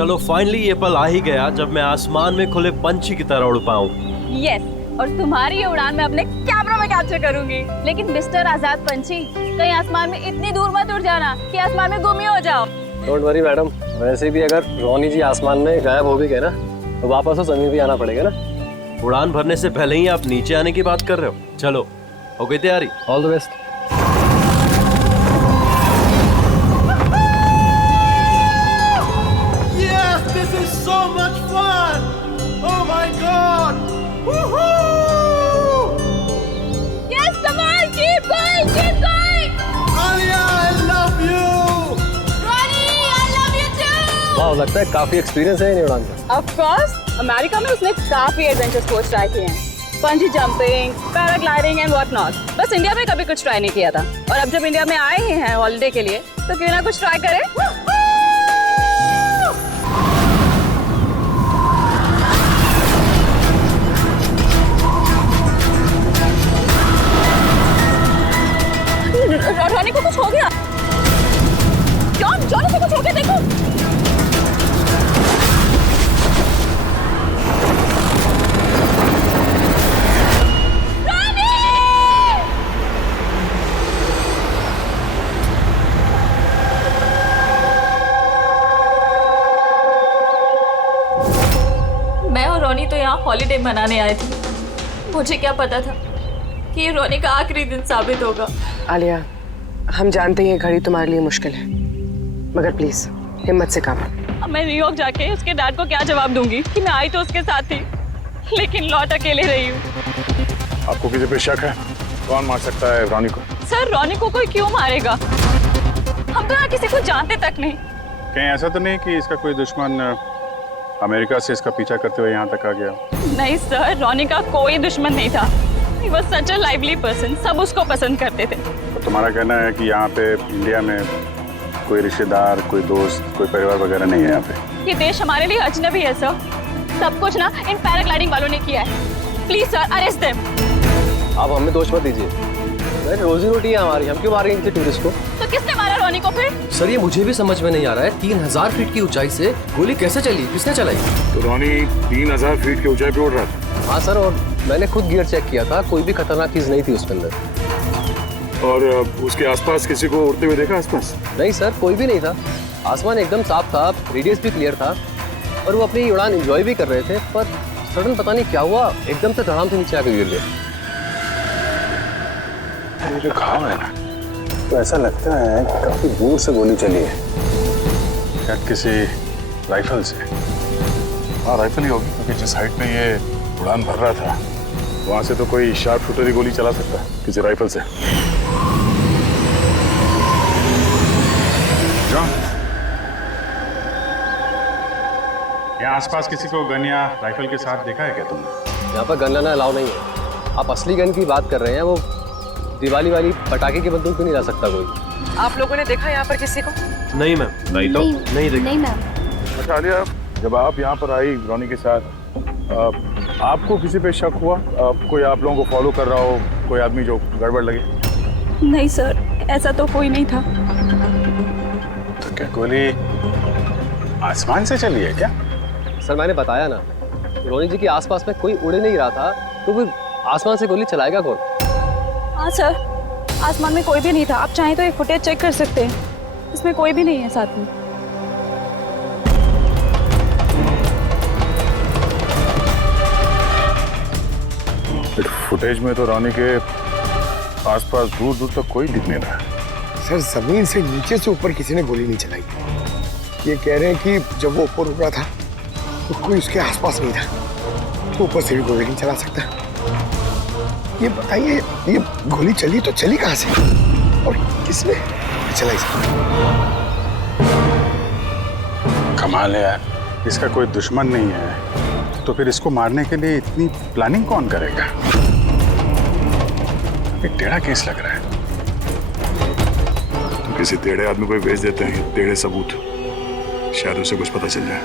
चलो फाइनली ये पल आ ही गया जब मैं आसमान में खुले पंछी की तरह उड़ पाऊं। यस, और तुम्हारी ये उड़ान मैं अपने कैमरा में कैप्चर करूंगी। लेकिन मिस्टर आजाद पंछी, कहीं आसमान में इतनी दूर मत उड़ जाना कि आसमान में गुम ही हो जाओ। डोंट वरी मैडम, वैसे भी अगर रोनी जी आसमान में गायब हो भी गए ना तो वापस तो जमीन भी आना पड़ेगा ना। उड़ान भरने से पहले ही आप नीचे आने की बात कर रहे हो। चलो हो गई तैयारी? All the best. Yes, this is so much fun! Oh my God! Woohoo! Yes, come on, keep going, keep going. Alia, I love you! Ronnie, I love you too. वाह, लगता है काफी एक्सपीरियंस है इन उड़ान का। Of course, अमेरिका में उसने काफी एडवेंचर स्पोर्ट्स ट्राई किए हैं, पंजी jumping, paragliding and what not. बस इंडिया में कभी कुछ ट्राई नहीं किया था, और अब जब इंडिया में आए ही हैं हॉलिडे के लिए तो क्यों ना कुछ ट्राई करें। रॉनी को कुछ हो गया। जॉनी को कुछ हो गया, देखो। मैं और रॉनी तो यहाँ हॉलिडे मनाने आए थे। मुझे क्या पता था कि ये रॉनी का आखिरी दिन साबित होगा। आलिया, हम जानते हैं ये घड़ी तुम्हारे लिए मुश्किल है, मगर प्लीज हिम्मत से काम लो। अब मैं न्यूयॉर्क जाके उसके डैड को क्या जवाब दूंगी कि मैं आई तो उसके साथ थी, लेकिन लौट अकेले रही हूँ। आपको किसी पे शक है? कौन मार सकता है रॉनी को? सर, रॉनी को कोई क्यों मारेगा? हम तो यहाँ किसी को जानते तक नहीं। कहीं ऐसा तो नहीं कि इसका कोई दुश्मन अमेरिका से इसका पीछा करते हुए यहाँ तक आ गया? नहीं सर, रॉनी का कोई दुश्मन नहीं था। He was such a lively person, सब उसको पसंद करते थे। तो तुम्हारा कहना है कि यहाँ पे इंडिया में कोई रिश्तेदार, कोई दोस्त, कोई परिवार वगैरह नहीं है यहाँ पे? ये देश हमारे लिए अजनबी है सर। सब कुछ ना इन पैराग्लाइडिंग वालों ने किया है। Please sir, arrest them. आप हमें दोष मत दीजिए, रोजी रोटी है हमारी, हम क्यों मारेंगे किसी टूरिस्ट को? तो किसने मारा रॉनी को फिर? सर ये मुझे भी समझ में नहीं आ रहा है, 3000 फीट की ऊंचाई से गोली कैसे चली, किसने चलाई? तो रॉनी 3000 फीट की ऊंचाई पे उड़ रहा था? हाँ सर, और मैंने खुद गियर चेक किया था, कोई भी खतरनाक चीज नहीं थी उसके अंदर। और उसके आसपास किसी को उड़ते हुए देखा आसपास? नहीं सर, कोई भी नहीं था। आसमान एकदम साफ था, रेडियस भी क्लियर था, और वो अपनी उड़ान एंजॉय भी कर रहे थे। पर सडन पता नहीं क्या हुआ, एकदम से धड़ाम से नीचे आके गिर गए। ये जो घाव है ना, तो ऐसा लगता है कि काफी दूर से गोली चली है, शायद किसी राइफल से। हाँ, राइफल ही होगी, क्योंकि जिस हाइट में ये उड़ान भर रहा था वहां से तो कोई शार्प शूटर ही गोली चला सकता है, किसी राइफल से। जॉन, यहाँ आसपास किसी को गन या राइफल के साथ देखा है क्या तुमने? यहाँ पर गन लाना अलाउ नहीं है। आप असली गन की बात कर रहे हैं, वो दिवाली वाली पटाखे की बंदूक भी नहीं ला सकता कोई। आप लोगों ने देखा यहाँ पर किसी को? नहीं मैम, नहीं तो नहीं देखा। नहीं मैम। अच्छा आलिया, जब आप यहाँ पर आई रॉनी के साथ, आपको किसी पे शक हुआ? कोई आप लोगों को फॉलो कर रहा हो, कोई आदमी जो गड़बड़ लगे? नहीं सर, ऐसा तो कोई नहीं था। तो क्या गोली आसमान से चली है क्या? सर मैंने बताया ना, रोनी जी के आसपास में कोई उड़ नहीं रहा था, तो फिर आसमान से गोली चलाएगा कौन? हाँ सर, आसमान में कोई भी नहीं था। आप चाहें तो एक फुटेज चेक कर सकते हैं, इसमें कोई भी नहीं है साथ में। फुटेज में तो रॉनी के आसपास दूर दूर तक कोई दिख नहीं रहा। सर जमीन से नीचे से ऊपर किसी ने गोली नहीं चलाई। ये कह रहे हैं कि जब वो ऊपर उड़ रहा था तो कोई उसके आसपास नहीं था, तो ऊपर से भी गोली नहीं चला सकता। ये बताइए, ये गोली चली तो चली कहाँ से और किसने चलाई? कमाल है यार, इसका कोई दुश्मन नहीं है तो फिर इसको मारने के लिए इतनी प्लानिंग कौन करेगा? एक टेढ़ा केस लग रहा है। तो किसी टेढ़े आदमी को भेज देते हैं टेढ़े सबूत, शायद उसे कुछ पता चल जाए।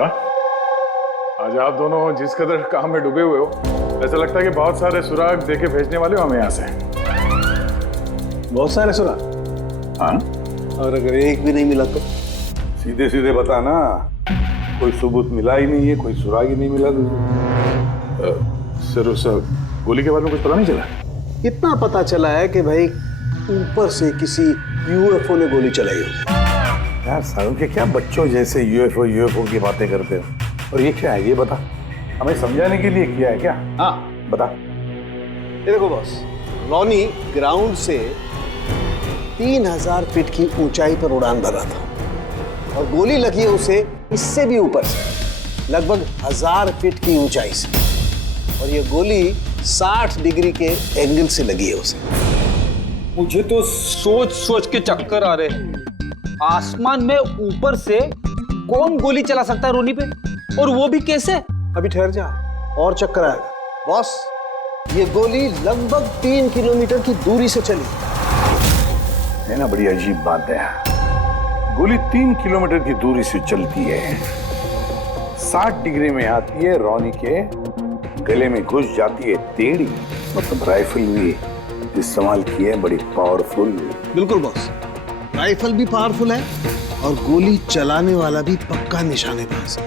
वाह, आज आप दोनों जिस कदर काम में डूबे हुए हो, ऐसा लगता है कि बहुत सारे सुराग देके भेजने वाले हो हमें यहाँ से। बहुत सारे सुराग? हाँ, और अगर एक भी नहीं मिला तो? सीधे सीधे बता ना, कोई सबूत मिला ही नहीं है, कोई सुराग ही नहीं मिला तुझे। सर उस गोली के बारे में कुछ पता नहीं चला? इतना पता चला है कि भाई ऊपर से किसी यूएफओ ने गोली चलाई हो। यार सालों के क्या बच्चों जैसे यूएफओ की बातें करते हो, और ये क्या है ये बता, हमें समझाने के लिए किया है क्या? हाँ बता। ये देखो बॉस, रॉनी ग्राउंड से 3000 फीट की ऊंचाई पर उड़ान भर रहा था और गोली लगी है उसे इससे भी ऊपर से, लगभग 1000 फीट की ऊंचाई से, और ये गोली 60 डिग्री के एंगल से लगी है उसे। मुझे तो सोच सोच के चक्कर आ रहे हैं। आसमान में ऊपर से कौन गोली चला सकता है रोनी पे, और वो भी कैसे? अभी ठहर जा, और चक्कर आएगा। बॉस, ये गोली लगभग 3 किलोमीटर की दूरी से चली है ना, बड़ी अजीब बात है। गोली 3 किलोमीटर की दूरी से चलती है, 60 डिग्री में आती है, रॉनी के गले में घुस जाती है टेढ़ी, मतलब राइफल भी इस्तेमाल की है, बड़ी पावरफुल। बिल्कुल बॉस, राइफल भी पावरफुल है और गोली चलाने वाला भी पक्का निशानेबाज।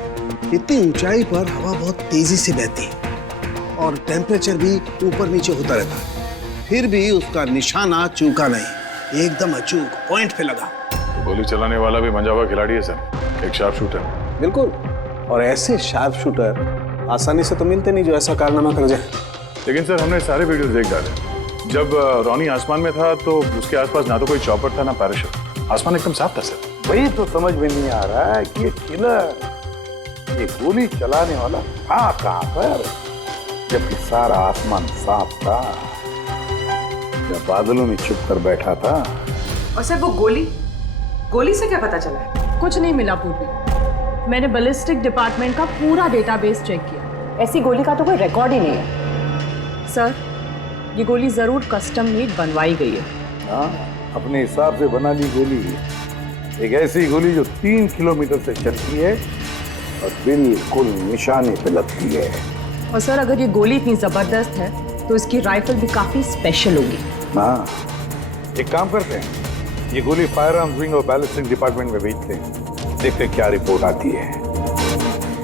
इतनी ऊंचाई पर हवा बहुत तेजी से बहती है और टेम्परेचर भी ऊपर नीचे होता रहता है, फिर भी उसका निशाना चूका नहीं, एकदम अचूक पॉइंट पे लगा। तो गोली चलाने वाला भी मंजा हुआ खिलाड़ी है सर, एक शार्प शूटर। बिल्कुल, और ऐसे शार्प शूटर आसानी से तो मिलते नहीं जो ऐसा कारनामा कर जाए। लेकिन सर हमने सारे वीडियोस देख डाले। जब रॉनी आसमान में था तो उसके आसपास ना तो कोई चॉपर था ना पैराशूट, आसमान एकदम साफ था सर। वही तो समझ में नहीं आ रहा है कि ये किलर, ये गोली चलाने वाला था कहां पर, जबकि सारा आसमान साफ था, जब बादलों में छुप कर बैठा था। और सर वो गोली से क्या पता चला है? कुछ नहीं मिला पूर्वी। मैंने बैलिस्टिक डिपार्टमेंट का पूरा डेटाबेस चेक किया, ऐसी गोली का तो कोई रिकॉर्ड ही नहीं है। सर ये गोली जरूर कस्टम मेड बनवाई गई है। हाँ, अपने हिसाब से बना ली गोली, एक ऐसी गोली जो 3 किलोमीटर से चलती है और बिल्कुल निशाने पे लगती है। और सर अगर ये गोली इतनी जबरदस्त है तो इसकी राइफल भी काफी स्पेशल होगी। हाँ, एक काम करते हैं, ये गोली फायर आर्म्स विंग और बैलिस्टिक डिपार्टमेंट में भेजते हैं, देखते क्या रिपोर्ट आती है।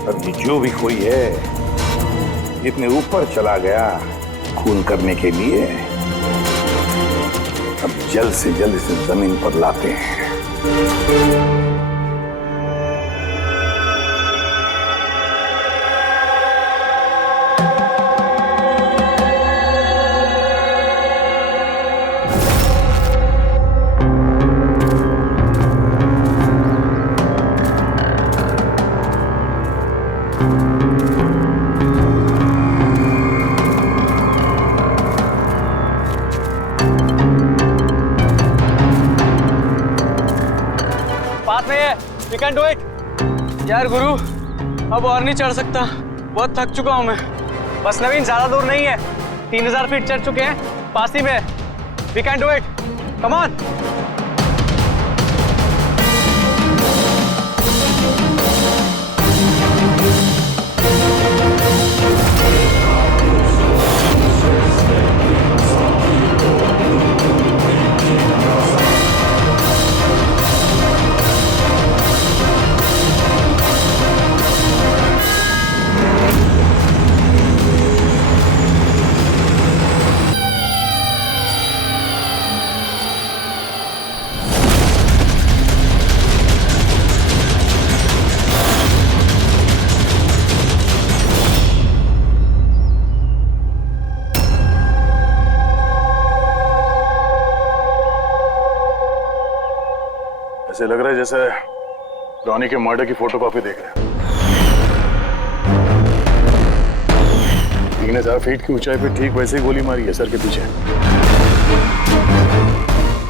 अब ये जो भी कोई है इतने ऊपर चला गया खून करने के लिए, अब जल्द से जल्द इसे जमीन पर लाते हैं। You can do it. यार गुरु, अब और नहीं चढ़ सकता, बहुत थक चुका हूं मैं। बस नवीन, ज्यादा दूर नहीं है, 3000 फीट चढ़ चुके हैं, पास ही में। We can do it. Come on. ऐसे लग रहा है जैसे रॉनी के मर्डर की फोटोकॉपी देख रहे हैं। 3000 फीट की ऊंचाई पे ठीक वैसे ही गोली मारी है सर के पीछे।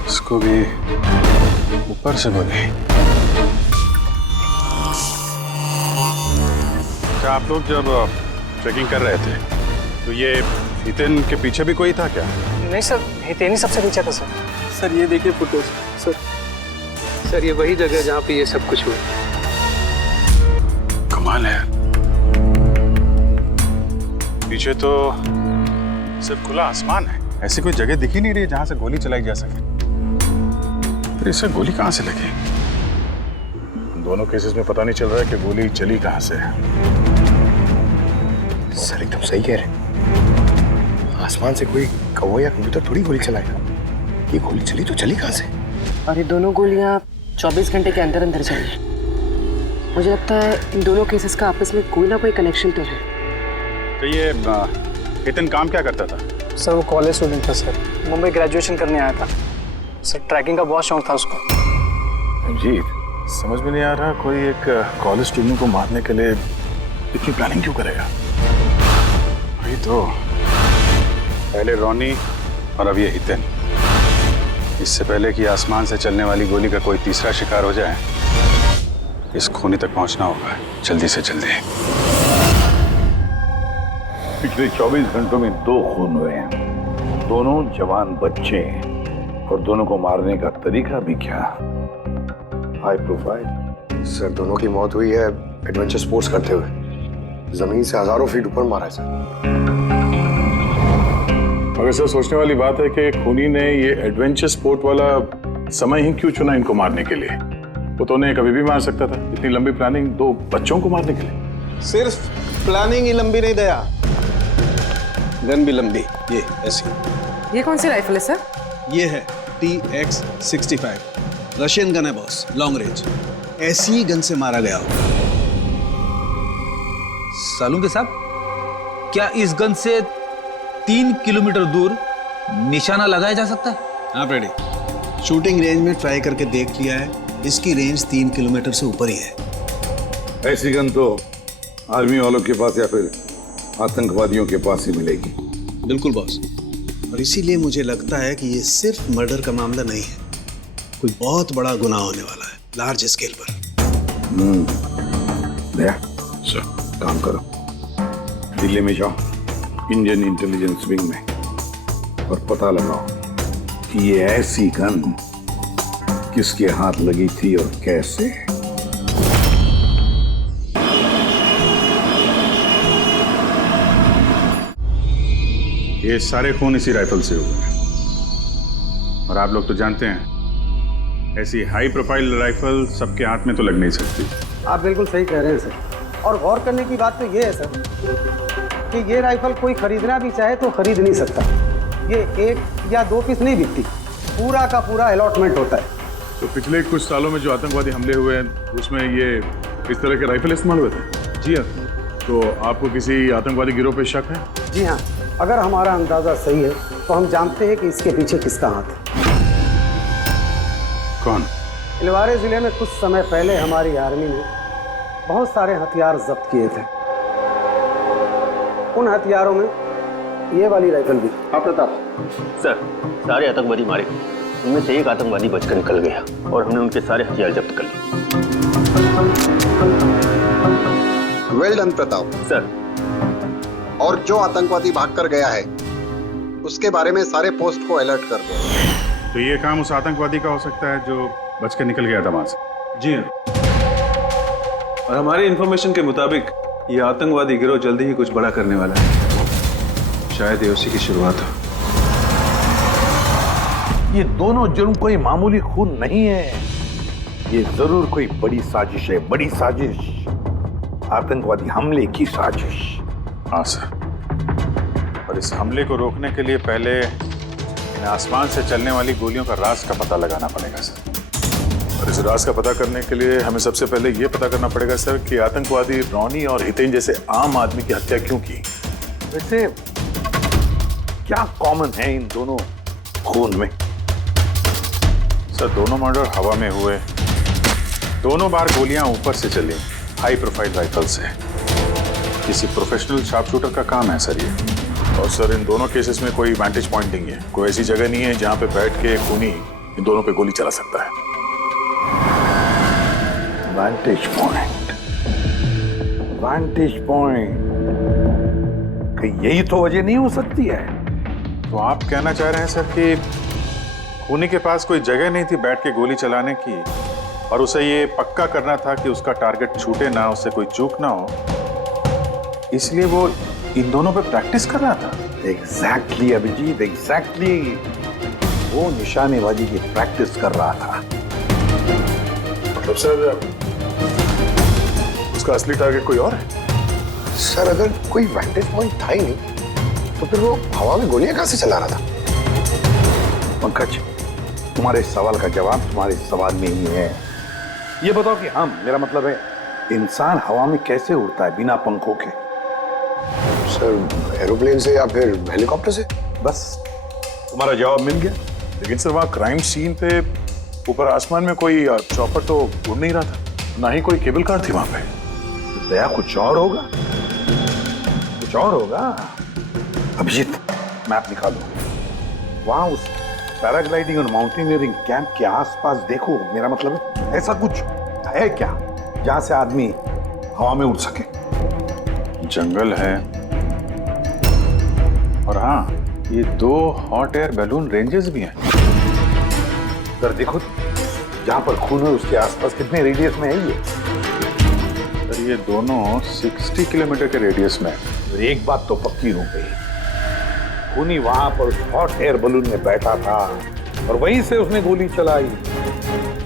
इसको भी ऊपर से गोली। क्या आप लोग जब ट्रैकिंग कर रहे थे तो ये हितेन के पीछे भी कोई था क्या? नहीं सर, हितेन ही सबसे पीछे था सर। सर ये देखिए फोटोज। सर ये वही जगह जहाँ पे ये सब कुछ हुआ। कमाल है। पीछे तो सिर्फ खुला आसमान है, ऐसी कोई जगह दिख ही नहीं रही जहां से गोली चलाई जा सके। फिर इसे गोली कहां से लगी? दोनों केसेस में पता नहीं चल रहा है कि गोली चली कहां से है। सर एकदम सही कह रहे। आसमान से कोई कौवा या कबूतर थोड़ी गोली चलाएगा। ये गोली चली तो चली कहां से? और ये दोनों गोलियां 24 घंटे के अंदर अंदर चली। मुझे लगता है इन दोनों केसेस का आपस में कोई ना कोई कनेक्शन तो है। तो ये हितन काम क्या करता था? सर वो कॉलेज स्टूडेंट था सर, मुंबई ग्रेजुएशन करने आया था सर। ट्रैकिंग का बहुत शौक था उसको। जी समझ में नहीं आ रहा, कोई एक कॉलेज स्टूडेंट को मारने के लिए इतनी प्लानिंग क्यों करेगा? वही तो, पहले रॉनी और अब ये हितन। इससे पहले कि आसमान से चलने वाली गोली का कोई तीसरा शिकार हो जाए, इस खूनी तक पहुंचना होगा जल्दी से जल्दी। पिछले 24 घंटों में 2 खून हुए हैं, दोनों जवान बच्चे हैं, और दोनों को मारने का तरीका भी क्या हाई प्रोफाइल। सर दोनों की मौत हुई है एडवेंचर स्पोर्ट्स करते हुए। जमीन से हजारों फीट ऊपर मारा है सर। मगर सर सोचने वाली बात है कि खूनी ने ये एडवेंचर स्पोर्ट वाला समय ही क्यों चुना इनको मारने के लिए? वो तो उन्हें कभी भी मार सकता था। इतनी लंबी प्लानिंग 2 बच्चों को मारने के लिए। सिर्फ प्लानिंग ही लंबी नहीं दया, गन भी लंबी। ये ऐसी। ये कौन सी राइफल है सर? ये है TX-65, रशियन गन है बॉस, लॉन्ग रेंज। ऐसी ही गन से मारा गया होगा। सालुंके साहब, क्या इस गन से 3 किलोमीटर दूर निशाना लगाया जा सकता है? हाँ फ्रेडी, शूटिंग रेंज में ट्राई करके देख लिया है, इसकी रेंज 3 किलोमीटर से ऊपर ही है। ऐसी गन तो आर्मी वालों के पास या फिर आतंकवादियों के पास ही मिलेगी। बिल्कुल बॉस, और इसीलिए मुझे लगता है कि ये सिर्फ मर्डर का मामला नहीं है, कोई बहुत बड़ा गुनाह होने वाला है, लार्ज स्केल पर। दया सर, काम करो, दिल्ली में जाओ इंडियन इंटेलिजेंस विंग में, और पता लगाओ कि ये ऐसी गन किसके हाथ लगी थी और कैसे। ये सारे खून इसी राइफल से हुए हैं, और आप लोग तो जानते हैं ऐसी हाई प्रोफाइल राइफल सबके हाथ में तो लग नहीं सकती। आप बिल्कुल सही कह रहे हैं सर, और गौर करने की बात तो ये है सर कि ये राइफल कोई खरीदना भी चाहे तो खरीद नहीं सकता। ये 1 या 2 पीस नहीं बिकती, पूरा का पूरा अलॉटमेंट होता है। तो पिछले कुछ सालों में जो आतंकवादी हमले हुए हैं उसमें ये इस तरह के राइफल इस्तेमाल हुए थे? जी हाँ। तो आपको किसी आतंकवादी गिरोह पे शक है? जी हाँ, अगर हमारा अंदाजा सही है तो हम जानते हैं कि इसके पीछे किसका हाथ है। कौन? इलवारे जिले में कुछ समय पहले हमारी आर्मी ने बहुत सारे हथियार जब्त किए थे। उन हथियारों में ये वाली राइफल भी। हाँ प्रताप सर, सारे आतंकवादी मारे गए, उनमें से एक आतंकवादी बचकर निकल गया और हमने उनके सारे हथियार जब्त कर लिए। Well done Pratap sir. और जो आतंकवादी भागकर गया है उसके बारे में सारे पोस्ट को अलर्ट कर दो। तो ये काम उस आतंकवादी का हो सकता है जो बचकर निकल गया था वहां से? जी हाँ, और हमारी इंफॉर्मेशन के मुताबिक ये आतंकवादी गिरोह जल्दी ही कुछ बड़ा करने वाला है। शायद ये उसी की शुरुआत हो। ये दोनों जुर्म कोई मामूली खून नहीं है, ये जरूर कोई बड़ी साजिश है, बड़ी साजिश, आतंकवादी हमले की साजिश। हाँ सर, और इस हमले को रोकने के लिए पहले इन आसमान से चलने वाली गोलियों का राज का पता लगाना पड़ेगा सर। और इस राज का पता करने के लिए हमें सबसे पहले ये पता करना पड़ेगा सर कि आतंकवादी रॉनी और हितेन जैसे आम आदमी की हत्या क्यों की। वैसे क्या कॉमन है इन दोनों खून में? सर दोनों मर्डर हवा में हुए, दोनों बार गोलियां ऊपर से चली, हाई प्रोफाइल राइफल से। किसी प्रोफेशनल शार्प शूटर का काम है सर ये। और सर इन दोनों केसेस में कोई वैंटेज पॉइंट नहीं है, कोई ऐसी जगह नहीं है जहां पे बैठ के खूनी इन दोनों पे गोली चला सकता है। वैंटेज पॉइंट, वैंटेज पॉइंट, कहीं यही तो वजह नहीं हो सकती है? तो आप कहना चाह रहे हैं सर कि खूनी के पास कोई जगह नहीं थी बैठ के गोली चलाने की, और उसे ये पक्का करना था कि उसका टारगेट छूटे ना, उससे कोई चूक ना हो, इसलिए वो इन दोनों पे प्रैक्टिस कर रहा था। Exactly Abhijeet, exactly. वो निशानेबाजी की प्रैक्टिस कर रहा था। मतलब सर, उसका असली टारगेट कोई और है? सर अगर कोई वैंटेज पॉइंट था ही नहीं तो फिर वो हवा में गोलियां कहां से चला रहा था? पंकज, तुम्हारे सवाल का जवाब तुम्हारे सवाल में ही है। ये बताओ कि हम, मेरा मतलब है, इंसान हवा में कैसे उड़ता है बिना पंखों के? सर एरोप्लेन से या फिर हेलीकॉप्टर से। बस तुम्हारा जवाब मिल गया। लेकिन सर वहाँ क्राइम सीन पे ऊपर आसमान में कोई चॉपर तो उड़ नहीं रहा था, ना ही कोई केबल कार थी वहां पे। दया कुछ और होगा, कुछ और होगा। अभिजीत, मैप निकालो। वहां उस पैराग्लाइडिंग और माउंटेनियरिंग कैंप के आसपास देखो। मेरा मतलब है, ऐसा कुछ है क्या जहां से आदमी हवा में उड़ सके? जंगल है, और हाँ, ये 2 हॉट एयर बैलून रेंजेस भी हैं। सर देखो, जहां पर खून है उसके आसपास कितने रेडियस में है ये? सर ये दोनों 60 किलोमीटर के रेडियस में है। तो एक बात तो पक्की हो गई, खूनी वहां पर हॉट एयर बलून में बैठा था और वहीं से उसने गोली चलाई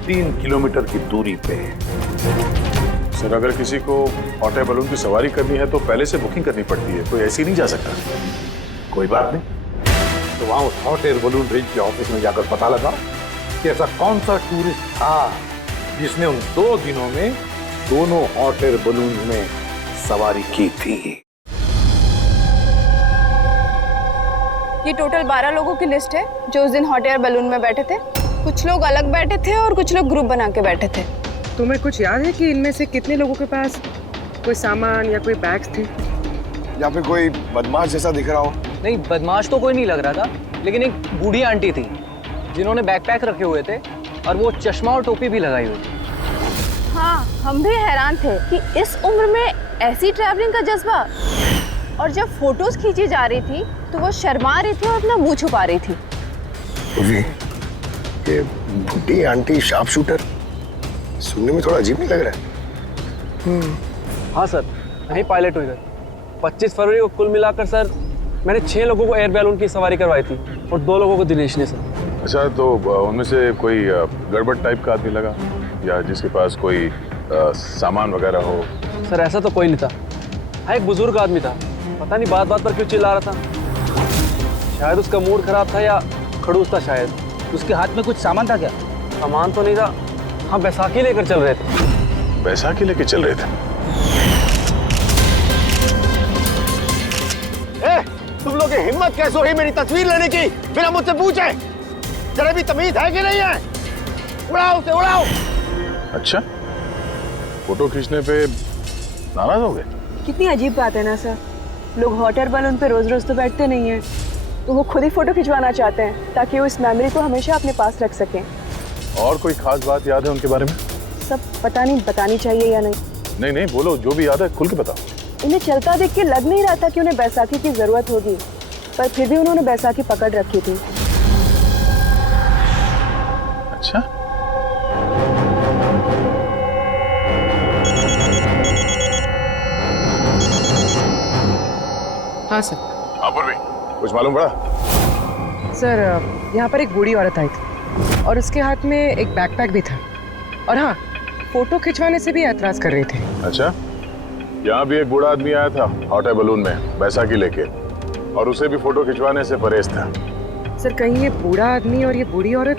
3 किलोमीटर की दूरी पे। सर अगर किसी को हॉट एयर बलून की सवारी करनी है तो पहले से बुकिंग करनी पड़ती है, कोई ऐसी नहीं जा सकता। कोई बात नहीं, तो वहां उस हॉट एयर बलून रेंज के ऑफिस में जाकर पता लगा कि ऐसा कौन सा टूरिस्ट था जिसने उन 2 दिनों में दोनों हॉट एयर बलून में सवारी की थी। ये टोटल 12 लोगों की लिस्ट है जो उस दिन हॉट एयर बलून में बैठे थे। कुछ लोग अलग बैठे थे और कुछ लोग ग्रुप बना के बैठे थे। तुम्हें कुछ याद है कि इनमें से कितने लोगों के पास कोई सामान या कोई बैग्स थे, या फिर कोई बदमाश जैसा दिख रहा हो? नहीं, बदमाश तो कोई नहीं लग रहा था, लेकिन एक बूढ़ी आंटी थी जिन्होंने बैकपैक रखे हुए थे और वो चश्मा और टोपी भी लगाई हुई थी। हाँ, हम भी हैरान थे कि इस उम्र में ऐसी ट्रैवलिंग का जज्बा। और जब फोटोज खींची जा रही थी तो वो शर्मा रही थी और अपना मुंह छुपा रही थी। ये बुढ़ी आंटी शार्प शूटर, सुनने में थोड़ा अजीब नहीं लग रहा है? हाँ सर, यही पायलट हुई। 25 फरवरी को कुल मिलाकर सर मैंने 6 लोगों को एयर बैलून की सवारी करवाई थी और 2 लोगों को दिनेश ने सर। अच्छा, तो उनमें से कोई गड़बड़ टाइप का आदमी लगा या जिसके पास कोई सामान वगैरह हो? सर ऐसा तो कोई नहीं था। हाँ, एक बुजुर्ग आदमी था, पता नहीं बात बात पर क्यों चिल्ला रहा था। शायद उसका मूड खराब था या खड़ूस था शायद। उसके हाथ में कुछ सामान था क्या? सामान तो नहीं था। हाँ, बैसाखी लेकर चल रहे थे। बैसाखी लेके चल रहे थे? तुम लोग की हिम्मत कैसे हुई मेरी तस्वीर लेने की बिना मुझसे पूछे? जरा भी तमीज है कि नहीं है? उड़ाओ उसे, उड़ाओ। अच्छा, फोटो खींचने पे नाराज हो गए? कितनी अजीब बात है ना सर। लोग हॉट एयर बलून पे रोज रोज तो बैठते नहीं हैं, तो वो खुद ही फोटो खिंचवाना चाहते हैं ताकि वो इस मेमोरी को हमेशा अपने पास रख सकें। और कोई खास बात याद है उनके बारे में? सब पता नहीं बतानी चाहिए या नहीं। नहीं नहीं, बोलो, जो भी याद है खुल के बताओ। उन्हें चलता देख के लग नहीं रहा था कि उन्हें बैसाखी की जरूरत होगी, पर फिर भी उन्होंने बैसाखी पकड़ रखी थी। अच्छा, हाँ सर। भी कुछ मालूम पड़ा? सर यहाँ पर एक बूढ़ी औरत आई थी और उसके हाथ में एक बैकपैक भी था, और हाँ, फोटो खिंचवाने से भी ऐतराज कर रहे थे। अच्छा, यहाँ भी एक बूढ़ा आदमी आया था हॉट एयर बलून में बैसाखी लेके, और उसे भी फोटो खिंचवाने से परहेज था। सर कहीं ये बूढ़ा आदमी और ये बूढ़ी औरत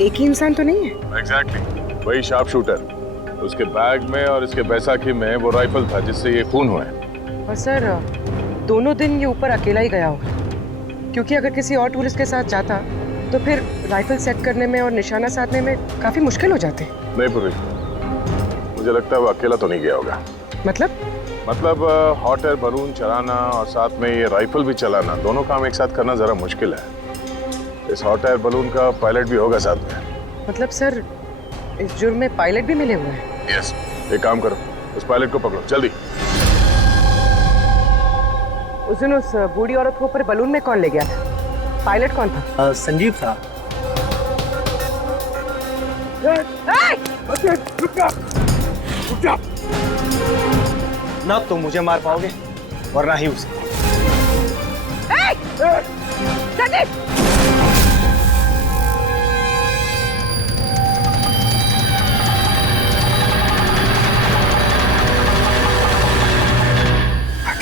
एक ही इंसान तो नहीं है? एग्जैक्टली, वही शार्प शूटर। उसके बैग में और इसके बैसाखी में वो राइफल था जिससे ये खून हुआ है। और सर दोनों दिन ये ऊपर अकेला ही गया होगा, क्योंकि अगर किसी और टूरिस्ट के साथ जाता तो फिर राइफल सेट करने में और निशाना साधने में काफी मुश्किल हो जाते। नहीं पूरी, मुझे लगता है वो अकेला तो नहीं गया होगा। मतलब हॉट एयर बलून चलाना और साथ में ये राइफल भी चलाना, दोनों काम एक साथ करना जरा मुश्किल है। इस हॉट एयर बलून का पायलट भी होगा साथ में। मतलब सर इस जुर्म में पायलट भी मिले हुए हैं? यस, एक काम करो, उस पायलट को पकड़ो जल्दी। उस दिन उस बूढ़ी औरत को ऊपर बलून में कौन ले गया था? पायलट कौन था? संजीव था। रुक जा। ना तुम मुझे मार पाओगे और ना ही उसे।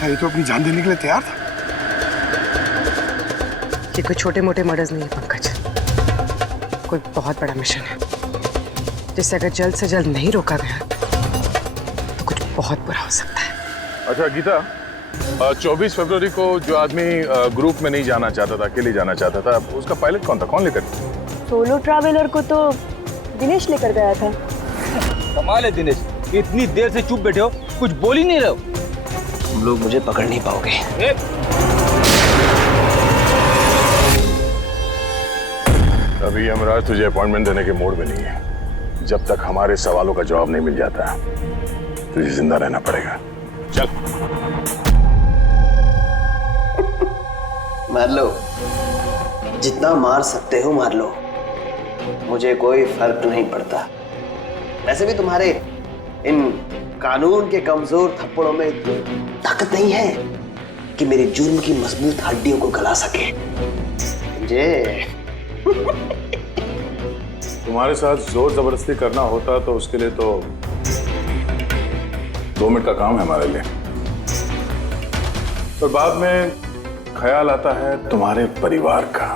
ये तो अपनी जान देने के लिए तैयार था। ये कोई छोटे मोटे मर्डर्स नहीं है पंकज, कोई बहुत बड़ा मिशन है जिसे अगर जल्द से जल्द नहीं रोका गया तो कुछ बहुत बुरा हो सकता है। अच्छा गीता, 24 फरवरी को जो आदमी ग्रुप में नहीं जाना चाहता था, अकेले जाना चाहता था, उसका पायलट कौन था? कौन लेकर? सोलो ट्रैवलर को तो दिनेश लेकर गया था। कमाल है दिनेश, इतनी देर से चुप बैठे हो, कुछ बोल ही नहीं रहे हो। तुम लोग मुझे पकड़ नहीं पाओगे। अभी यमराज तुझे अपॉइंटमेंट देने के मूड में नहीं है। जब तक हमारे सवालों का जवाब नहीं मिल जाता तुझे जिंदा रहना पड़ेगा। चल। मार लो, जितना मार सकते हो मार लो, मुझे कोई फर्क नहीं पड़ता। वैसे भी तुम्हारे इन कानून के कमजोर थप्पड़ों में इतनी ताकत नहीं है कि मेरे जुर्म की मजबूत हड्डियों को गला सके। मुझे तुम्हारे साथ जोर जबरदस्ती करना होता तो उसके लिए तो 2 मिनट का काम है हमारे लिए, पर बाद में ख्याल आता है तुम्हारे परिवार का,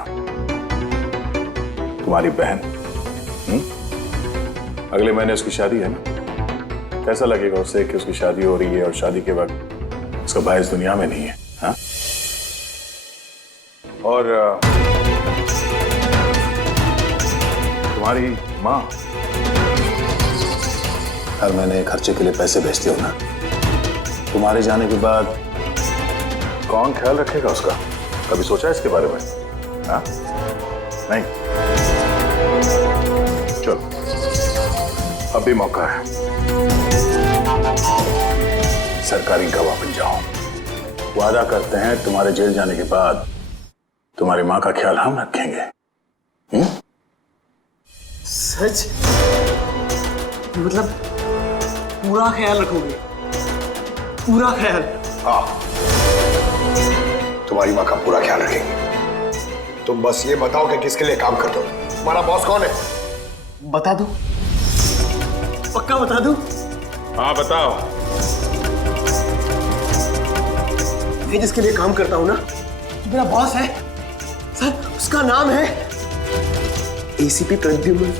तुम्हारी बहन। अगले महीने उसकी शादी है ना, कैसा लगेगा उसे कि उसकी शादी हो रही है और शादी के वक्त उसका भाई इस दुनिया में नहीं है? हाँ? और तुम्हारी माँ हर महीने खर्चे के लिए पैसे भेजती हो ना, तुम्हारे जाने के बाद कौन ख्याल रखेगा उसका? कभी सोचा है इसके बारे में? हाँ? नहीं? चलो, अब भी मौका है, सरकारी गवाह बन जाओ। वादा करते हैं तुम्हारे जेल जाने के बाद तुम्हारी माँ का ख्याल हम रखेंगे। सच? मतलब पूरा ख्याल रखोगे? पूरा ख्याल? हाँ, तुम्हारी माँ का पूरा ख्याल रखेंगे। तुम बस ये बताओ कि किसके लिए काम करते हो? तुम्हारा बॉस कौन है? बता दो, पक्का बता दो? हाँ बताओ। मैं जिसके लिए काम करता हूं ना, मेरा बॉस है सर, उसका नाम है एसीपी प्रद्युम्न।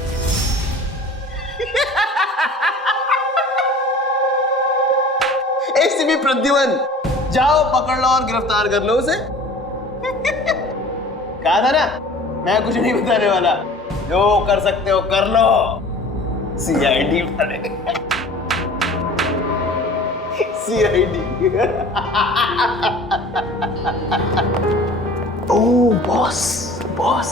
एसीपी प्रद्युम्न, जाओ पकड़ लो और गिरफ्तार कर लो उसे। कहा था ना, मैं कुछ नहीं बताने वाला, जो कर सकते हो कर लो। सीआईडी वाले, सीआईडी। ओ बॉस, बॉस।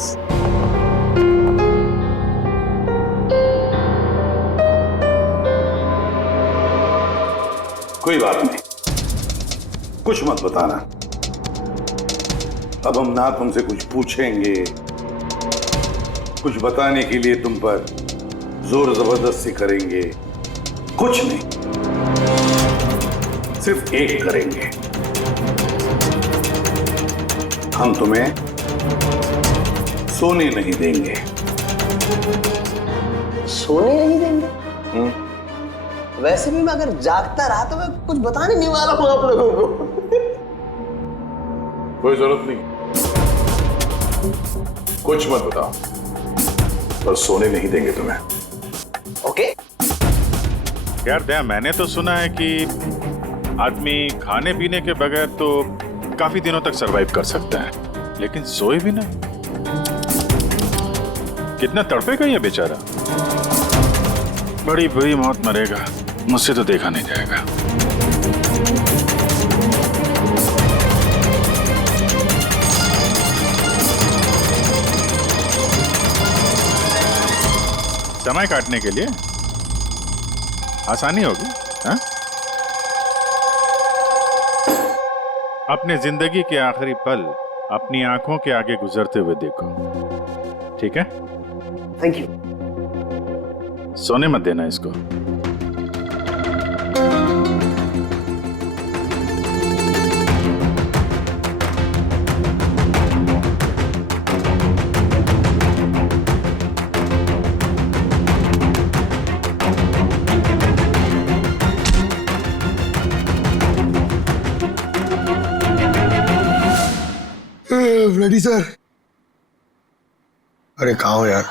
कोई बात नहीं, कुछ मत बताना। अब हम ना तुमसे कुछ पूछेंगे, कुछ बताने के लिए तुम पर जोर जबरदस्ती करेंगे, कुछ नहीं, सिर्फ एक करेंगे, हम तुम्हें सोने नहीं देंगे। सोने नहीं देंगे? वैसे भी मैं अगर जागता रहा तो मैं कुछ बताने नहीं वाला हूं आप लोगों को। कोई जरूरत नहीं, कुछ मत बताओ, पर सोने नहीं देंगे तुम्हें। ओके? यार दया, मैंने तो सुना है कि आदमी खाने पीने के बगैर तो काफी दिनों तक सरवाइव कर सकता है, लेकिन सोए भी ना। कितना तड़पेगा ये बेचारा, बड़ी बुरी मौत मरेगा, मुझसे तो देखा नहीं जाएगा। समय काटने के लिए आसानी होगी। हाँ? अपने जिंदगी के आखिरी पल अपनी आंखों के आगे गुजरते हुए देखो, ठीक है? Thank you. सोने मत देना इसको। Ready sir. अरे कहाँ हो यार?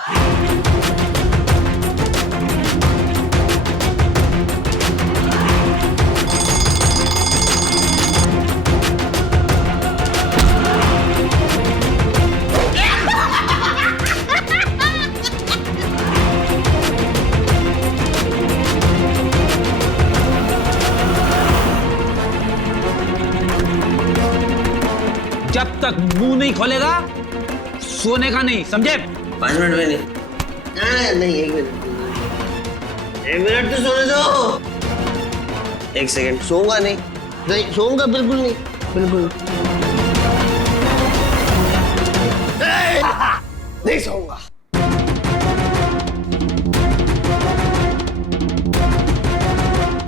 जब तक मुंह नहीं खोलेगा सोने का नहीं, समझे? 5 मिनट में नहीं। नहीं 1 मिनट। 1 मिनट तो सोने दो। 1 सेकंड। सोऊंगा नहीं। नहीं सोऊंगा बिल्कुल नहीं, बिल्कुल नहीं सोऊंगा।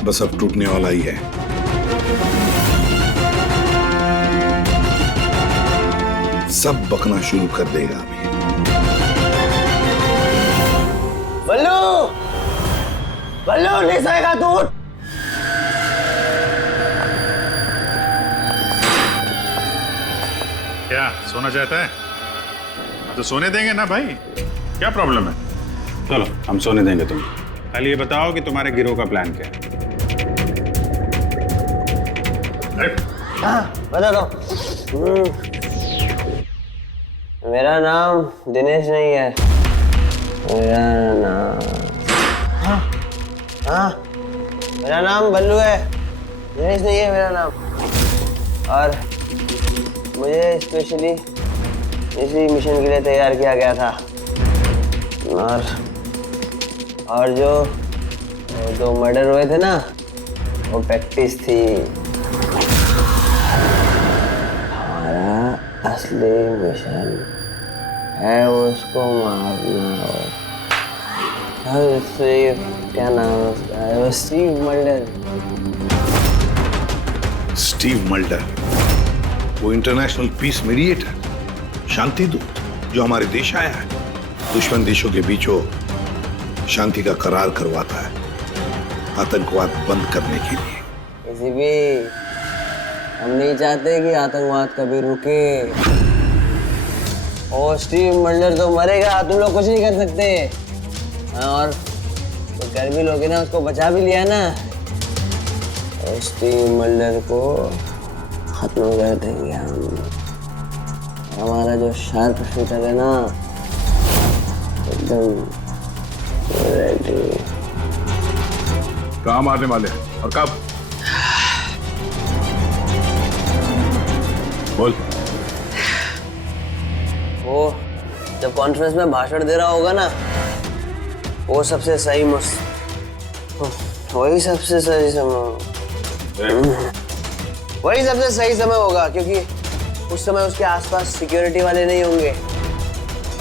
बस अब टूटने वाला ही है। सब बकना शुरू कर देगा अभी। बल्लू, बल्लू नहीं सोएगा तू। क्या सोना चाहता है? तो सोने देंगे ना भाई, क्या प्रॉब्लम है? चलो हम सोने देंगे तुम्हें। खाली ये बताओ कि तुम्हारे गिरोह का प्लान क्या है? हाँ बता दो। मेरा नाम दिनेश नहीं है। मेरा नाम हाँ मेरा नाम बल्लू है, दिनेश नहीं है मेरा नाम। और मुझे स्पेशली इसी मिशन के लिए तैयार किया गया था। और जो 2 मर्डर हुए थे ना, वो प्रैक्टिस थी। हमारा असली मिशन है उसको मारना। और क्या नाम है उसका? Steve Mulder. स्टीव मल्डर, वो इंटरनेशनल पीस मीडिएटर, शांति दूत जो हमारे देश आया है, दुश्मन देशों के बीच वो शांति का करार करवाता है, आतंकवाद बंद करने के लिए। किसी भी हम नहीं चाहते कि आतंकवाद कभी रुके। और स्टीव मल्डर तो मरेगा, तुम लोग कुछ नहीं कर सकते। और तो कर भी लोगे ना, उसको बचा भी लिया ना, और स्टीव मल्डर को खत्म कर देंगे हम। हमारा जो शार्प शूटर है ना, एकदम रेडी। कहाँ मारने वाले हैं और कब? बोल। वो जब कॉन्फ्रेंस में भाषण दे रहा होगा ना, वो सबसे सही वही सबसे सही समय होगा, क्योंकि उस समय उसके आसपास सिक्योरिटी वाले नहीं होंगे।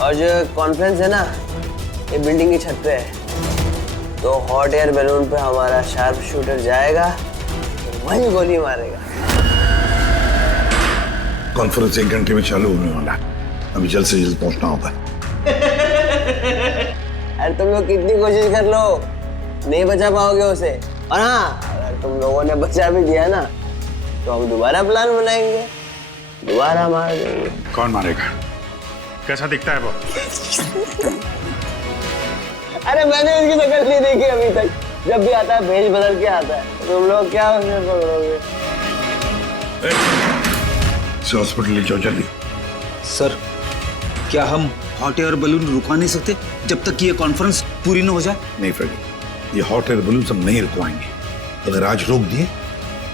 और जो कॉन्फ्रेंस है ना, ये बिल्डिंग की छत पे है, तो हॉट एयर बैलून पे हमारा शार्प शूटर जाएगा, तो वही गोली मारेगा। कॉन्फ्रेंस 1 घंटे में चालू होने वाला है, अभी जल्द से जल्द पहुंचना होगा। अरे तुम लोग कितनी कोशिश कर लो, नहीं बचा पाओगे उसे। और हाँ, अगर तुम लोगों ने बचा भी दिया ना, तो हम दोबारा प्लान बनाएंगे, दोबारा मार देंगे। कौन मारेगा? कैसा दिखता है वो? अरे मैंने उसकी शक्ल नहीं देखी अभी तक। जब भी आता है भेष बदल के आता है। तुम लोग क्या उसमें पकड़ोगे? हॉस्पिटल ले जाओ जल्दी। सर, क्या हम हॉट एयर बलून रुकवा नहीं सकते जब तक कि ये कॉन्फ्रेंस पूरी न हो जाए? नहीं फ्रेडी, ये हॉट एयर बलून हम नहीं रुकवाएंगे। अगर आज रोक दिए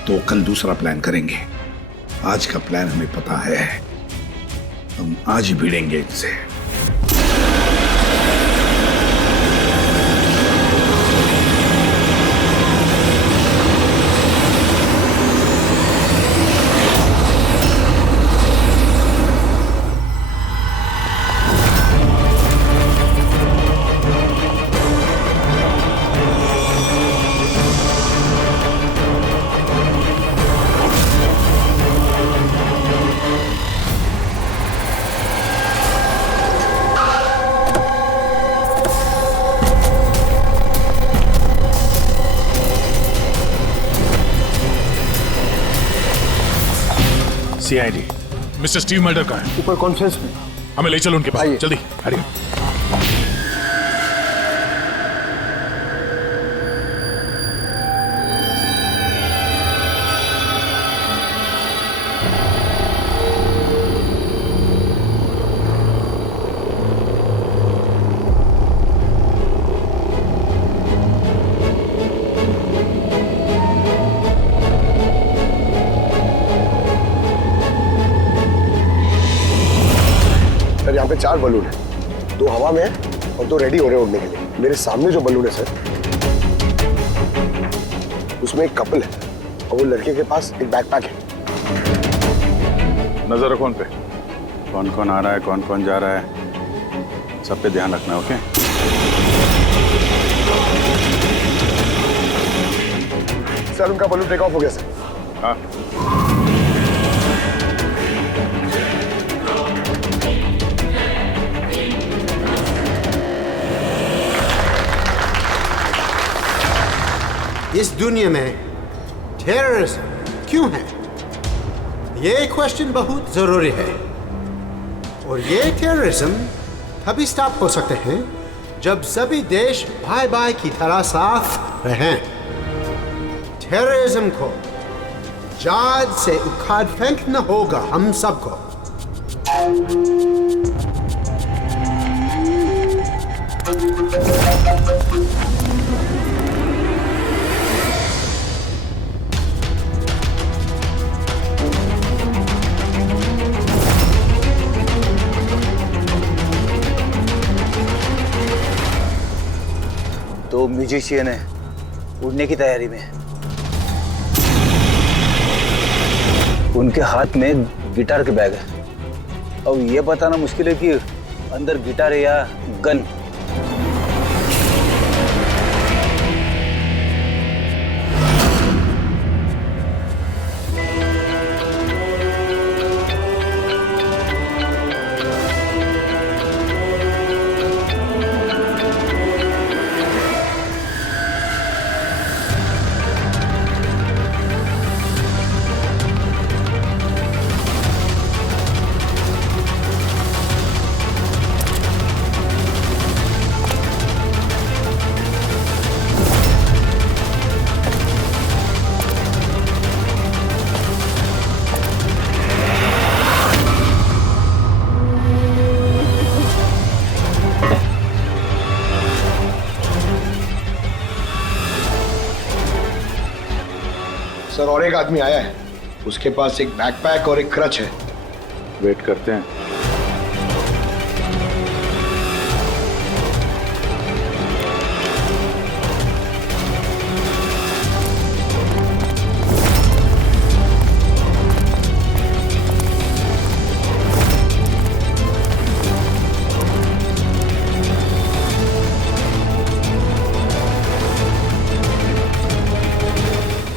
तो कल दूसरा प्लान करेंगे। आज का प्लान हमें पता है, हम आज ही भिड़ेंगे इनसे। सीआईडी मिस्टर स्टीव मल्डर कहाँ है? ऊपर कॉन्फ्रेंस में। हमें ले चलो उनके पास, जल्दी हरिए। यहाँ पे 4 बलून है, 2 हवा में है और 2 रेडी हो रहे हैं उड़ने के लिए। मेरे सामने जो बलून है सर, उसमें एक कपल है और वो लड़के के पास एक बैकपैक है। नजर रखो उन पे, कौन कौन आ रहा है, कौन कौन जा रहा है, सब पे ध्यान रखना। ओके सर, उनका बलून टेक ऑफ हो गया सर। हाँ इस दुनिया में टेररिज्म क्यों है? ये क्वेश्चन बहुत जरूरी है। और ये टेररिज्म तभी स्टॉप हो सकते हैं जब सभी देश भाई भाई की तरह साथ रहें। टेररिज्म को जड़ से उखाड़ फेंकना होगा हम सबको। तो म्यूजिशियन है, उड़ने की तैयारी में है। उनके हाथ में गिटार के बैग है। अब ये बताना मुश्किल है कि अंदर गिटार है या गन। सर, और एक आदमी आया है, उसके पास एक बैकपैक और एक क्रच है। वेट करते हैं।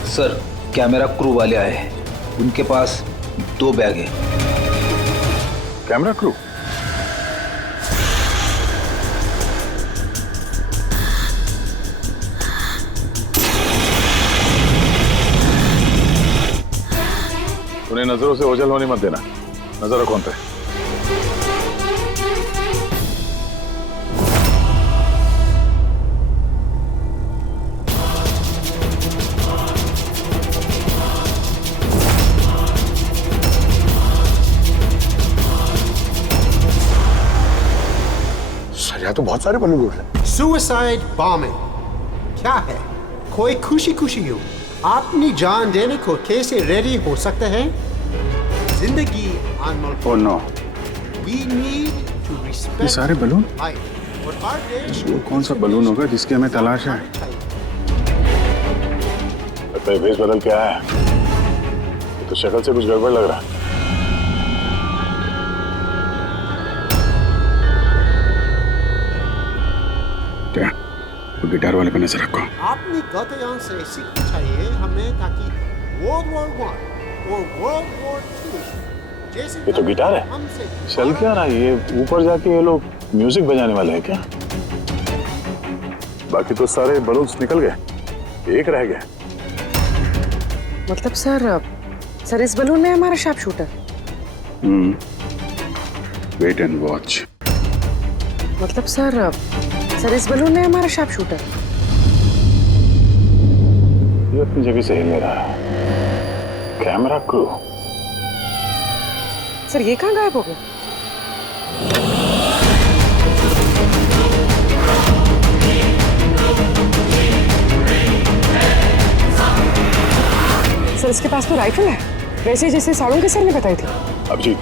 सर, कैमरा क्रू वाले आए हैं, उनके पास 2 बैग है। Camera crew? उन्हें नजरों से ओझल होने मत देना। नजर रखो उन पे। तो बहुत सारे बलून उड़ रहे। सुसाइड बॉम्बिंग क्या है? कोई खुशी खुशी हो अपनी जान देने को कैसे रेडी हो सकते हैं? जिंदगी अनमोल। Oh no. We need to respect ये सारे बलून? life. और हर देश वो कौन सा बलून होगा जिसकी हमें तलाश है? लगता है वेश बदल के आया है। तो शक्ल से कुछ गड़बड़ लग रहा है। गिटार वाले पे नजर रखो। अपनी गलतियों से सीखना चाहिए हमें, ताकि World War I और World War II जैसे ये तो गिटार है। चल क्या रहा है ये? ऊपर जाके ये लोग म्यूजिक बजाने वाले हैं क्या? बाकी तो सारे बलून्स निकल गए, एक रह गया। मतलब सर, सर इस बलून में हमारा sharp shooter. Wait and watch. मतलब सर इस बलून में हमारा शार्प शूटर। ये अपनी जगह से हिल नहीं रहा है। Camera crew. सर ये कहाँ गायब हो गया? सर इसके पास तो राइफल है, वैसे जैसे साड़ों के सर ने बताई थी। Abhijeet,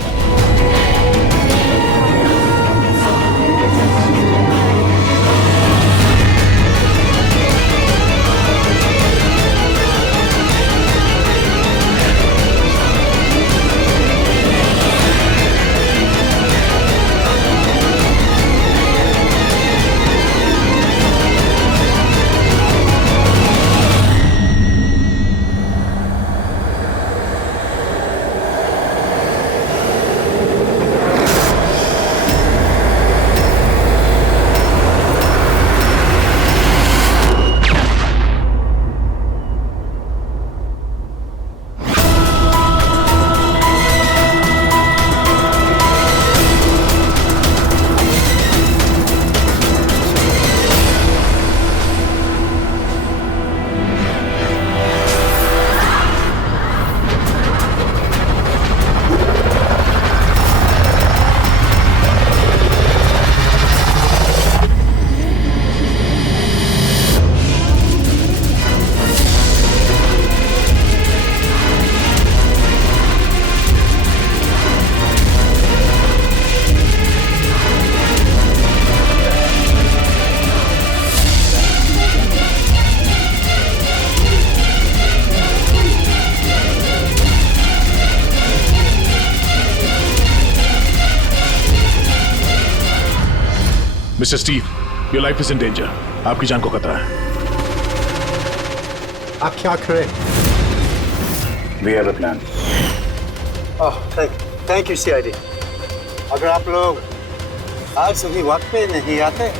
mister Steve, your life is in danger. आपकी जान को खतरा है। आप क्या करें? We have a plan. Thank you CID. अगर आप लोग आज सुबह वक्त पे नहीं आते,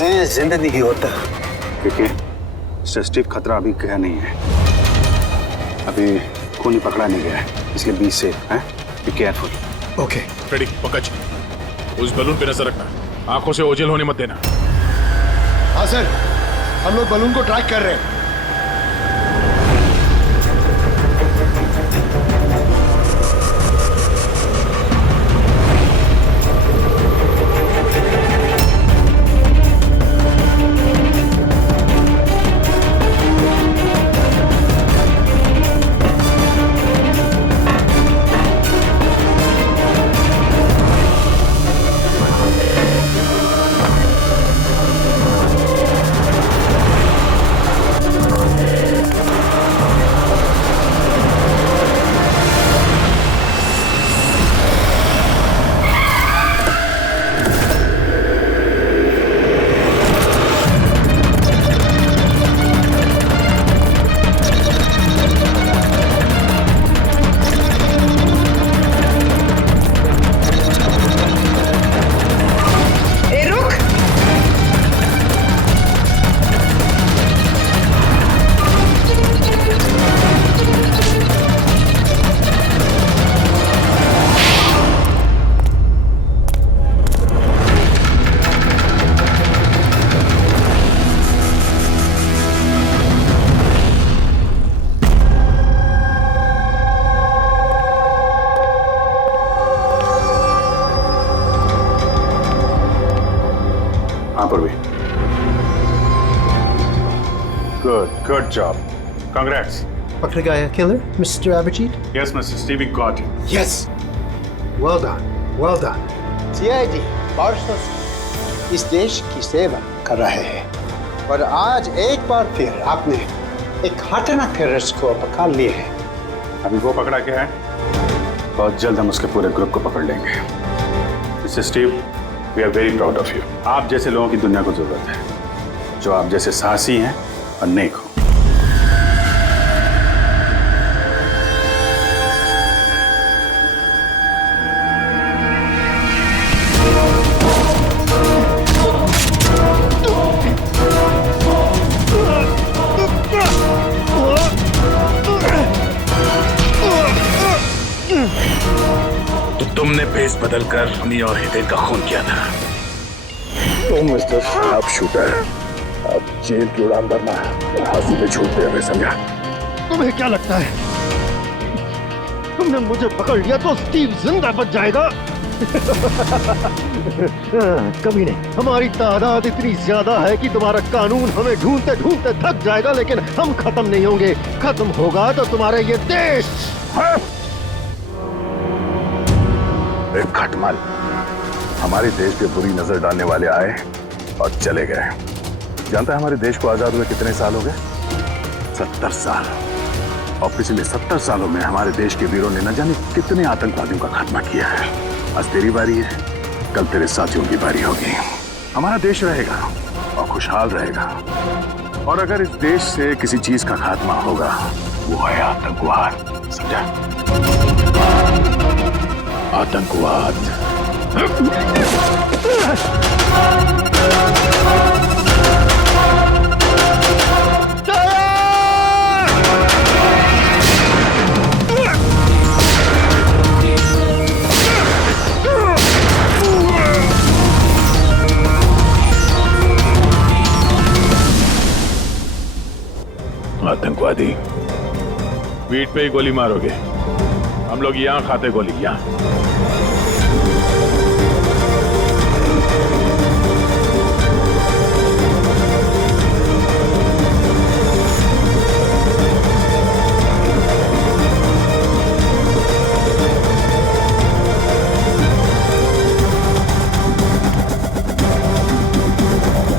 मैं जिंदा नहीं होता। क्योंकि मिस्टर स्टीव, खतरा अभी गया नहीं है। अभी खूनी पकड़ा नहीं गया है, इसलिए बी सेफ है। Be careful. Okay. Freddy, Pankaj, उस बलून पे नजर रखना, आंखों से ओझल होने मत देना। हाँ सर, हम लोग बलून को ट्रैक कर रहे हैं। Good job. Congrats. पकड़ गया killer, Mr. Abhijit? Yes, Mr. Stevie got him. Yes. Well done. Well done. CID बारिशों से इस देश की सेवा कर रहे हैं और आज एक बार फिर आपने एक खतरनाक टेररिस्ट को पकड़ लिए हैं। अभी वो पकड़ा क्या है? बहुत जल्द हम उसके पूरे ग्रुप को पकड़ लेंगे। Mister Steve, we are very proud of you. आप जैसे लोगों की दुनिया को जरूरत है, जो आप जैसे साहसी हैं और नेक हो। तुमने भेस बदलकर हमी और हितेन का खून किया था। तुम मिस्टर शार्प शूटर, अब जेल की उड़ान भरना फांसी पे छूट दे, समझा? तुम्हें क्या लगता है तुमने मुझे पकड़ लिया तो स्टीव जिंदा बच जाएगा? कभी नहीं। हमारी तादाद इतनी ज्यादा है कि तुम्हारा कानून हमें ढूंढते ढूंढते थक जाएगा, लेकिन हम खत्म नहीं होंगे। खत्म होगा तो तुम्हारे ये देश। एक खटमल हमारे देश पे बुरी नजर डालने वाले आए और चले गए। जानता है हमारे देश को आजाद हुए कितने साल हो गए? 70 साल। और पिछले 70 सालों में हमारे देश के वीरों ने न जाने कितने आतंकवादियों का खात्मा किया है। आज तेरी बारी है, कल तेरे साथियों की बारी होगी। हमारा देश रहेगा और खुशहाल रहेगा। और अगर इस देश से किसी चीज का खात्मा होगा, वो है आतंकवाद, समझा? आतंकवाद। आतंकवादी, पीठ पे ही गोली मारोगे? हम लोग यहाँ खाते गोली, यहाँ।